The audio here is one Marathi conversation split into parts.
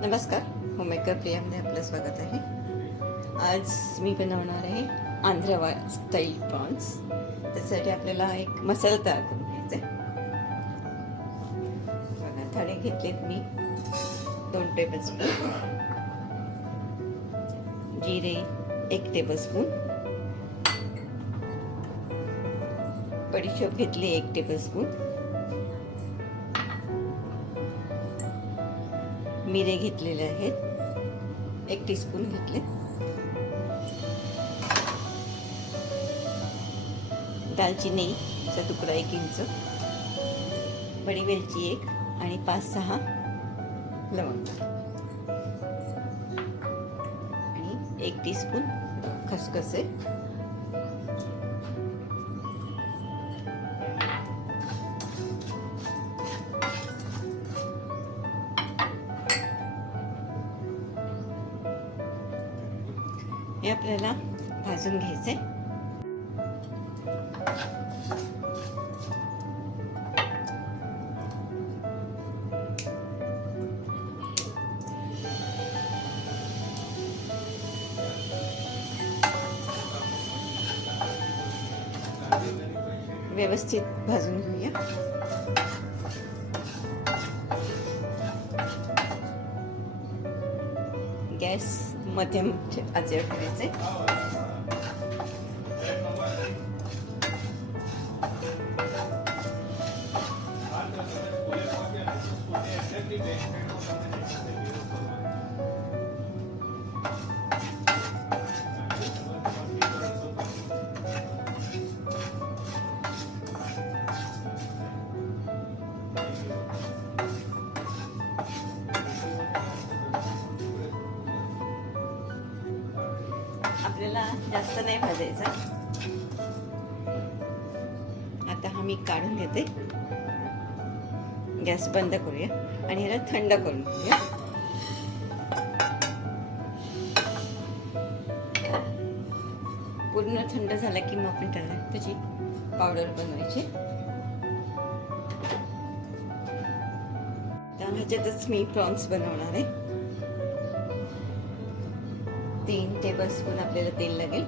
नमस्कार, होममेकर प्रियामध्ये आपलं स्वागत आहे. आज मी बनवणार आहे आंध्र स्टाईल प्रॉन्स. त्यासाठी आपल्याला एक मसाला तयार करून घ्यायचा आहे. बघा, धणे घेतलेत मी 2 टेबलस्पून, जिरे 1 टेबलस्पून, बडीशेप घेतली 1 टेबलस्पून, मिरे घेतलेले आहेत 1 टीस्पून घेतले, दालचिनीचा तुकडा 1 इंच, बडी वेलची 1 आणि 5-6 लवंग आणि 1 टीस्पून खसखसे, हे आपल्याला भाजून घ्यायचे. व्यवस्थित भाजून घेऊया. गॅस मध्यम आचेवर ठेवायचे. आपल्याला जास्त नाही भाजायचा. आता हा मी काढून घेते. गॅस बंद करूया आणि ह्याला थंड करून घेऊया. पूर्ण थंड झाला की मग आपण त्याची पावडर बनवायची. तर ह्याच्यातच मी प्रॉन्स बनवणार आहे. 3 टेबलस्पून आपल्याला तेल लागेल.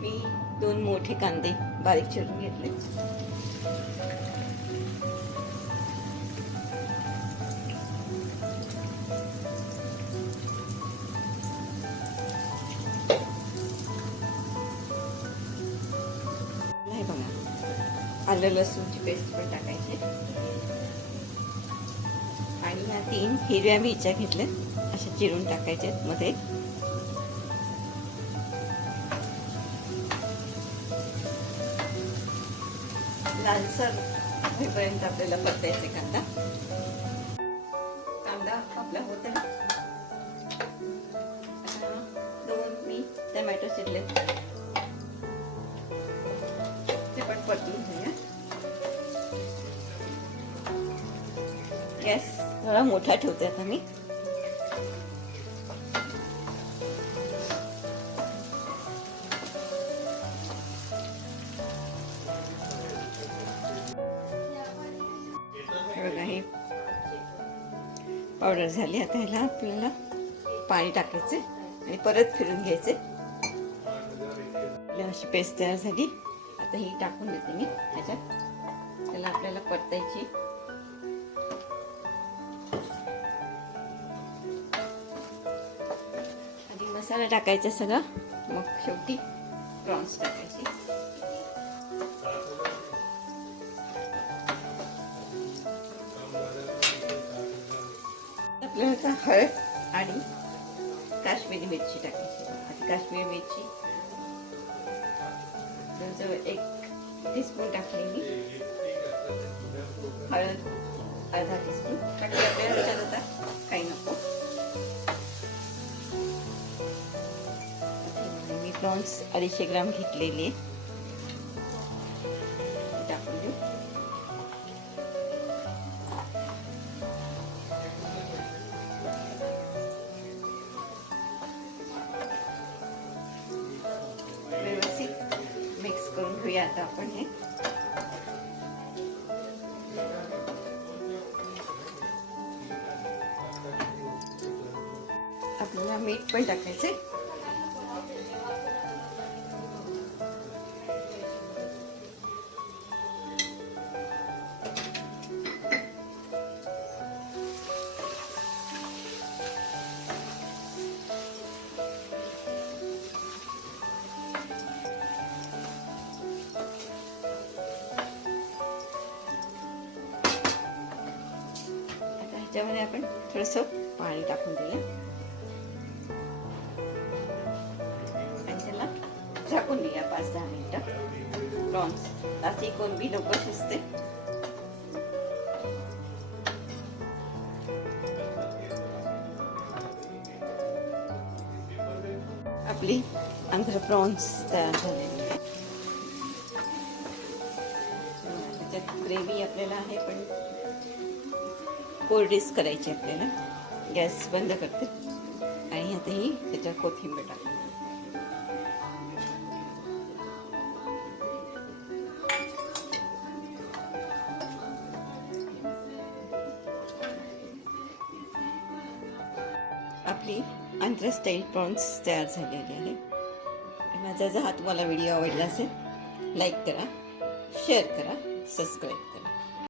मी 2 मोठे कांदे बारीक चिरून घेतले. आलं लसूणची पेस्ट पण टाकायची आणि ह्या 3 हिरव्या मिरच्या घेतल्या, अशा चिरून टाकायच्या मध्ये. लालसर होईपर्यंत आपल्याला परतायचे कांदा. कांदा आपला होत आहे. आता 2 मी टोमॅटो चिरले, ते पण परतून घेऊया. गॅस थोडा मोठा ठेवते आता मी. बघा, ही पावडर झाली. आता ह्याला आपल्याला पाणी टाकायचे आणि परत फिरून घ्यायचे. अशी पेस्ट तयार झाली. आता ही टाकून देते मी ह्याच्यात. त्याला आपल्याला परतायची. आधी मसाला टाकायचा सगळा, मग शेवटी प्रॉन्स टाकायची. आपल्याला हळद आणि काश्मीरी मिरची टाकायची. आता काश्मीरी मिरची जवळजवळ 1 टीस्पून टाकली मी. हळद अर्धा टीस्पून टाकली. आपल्याला त्याच्यात आता काही नको. मी प्रॉन्स 250 ग्राम घेतलेली आहे. टाकून देऊ. घेऊया आता आपण हे. आपल्याला मीठ पण टाकायचंय. ह्याच्यामध्ये आपण थोडंसं पाणी टाकून देऊया आणि त्याला झाकून देऊया 5-10 मिनिटं. प्रॉन्स अशी कोणबी लवकर शिजते. आपली आंध्र प्रॉन्स तयार झालेली आहे. त्याच्यात ग्रेव्ही आपल्याला आहे पण कोरडीच करायची आपल्याला. गॅस बंद करते आणि आताही त्याच्यात कोथिंबीर टाकते. आपली आंध्र स्टाईल प्रॉन्स तयार झालेली आहे. माझा जर हा तुम्हाला व्हिडिओ आवडला असेल लाईक करा, शेअर करा, सबस्क्राईब.